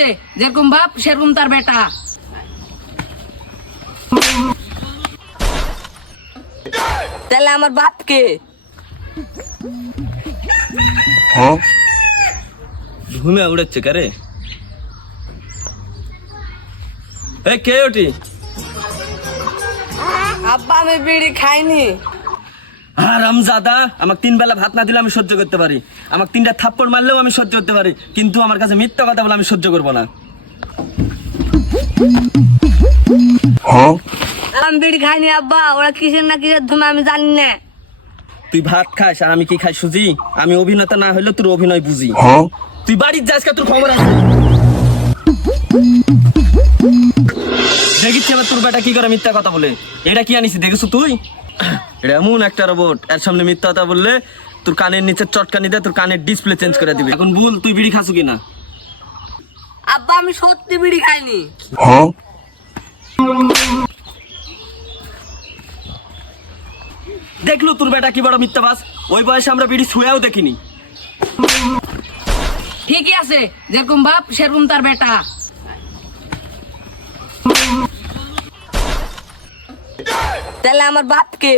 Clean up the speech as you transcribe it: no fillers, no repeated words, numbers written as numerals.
আছে, যেরকম বাপ সেরকম তার বেটা। তাহলে আমার বাপ কে? ঘুমে উড়াচ্ছে কারে? এ কে ওটি? আব্বা আমি বিড়ি খাইনি। হারামজাদা, আমাকে 3 বেলা ভাত না দিলে আমি সহ্য করতে পারি, আমাকে 3টা থাপ্পড় মারলেও আমি সহ্য করতে পারি, কিন্তু আমার কাছে মিথ্যা কথা বলে আমি সহ্য করবো না। আমি বিড়ি খাইনি আব্বা, ওরা কিসের না কিসের ধুমে আমি জানি না। তুই ভাত খাস আর আমি কি খাই সুজি? আমি অভিনেতা না হইলে তোর অভিনয় বুঝি। তুই বাড়ির যাস কা, তোর খবর আছে? দেখিচ্ছি আমার তোর বেটা কি করে মিথ্যা কথা বলে। এটা কি আনিস দেখেছো তুই? এটা এমন একটা রোবট, এর সামনে মিথ্যা কথা বললে তোর কানের নিচে চটকানি দেয়, তোর কানের ডিসপ্লে চেঞ্জ করে দিবে। এখন বল তুই বিড়ি খাসু কিনা? আব্বা আমি সত্যি বিড়ি খাইনি। দেখলো তোর বেটা কি বড় মিথ্যাবাজ, ওই বয়সে আমরা বিড়ি ছুঁয়েও দেখিনি। ঠিকই আছে, যেরকম বাপ সেরকম তার বেটা। তাহলে আমার বাপ কে?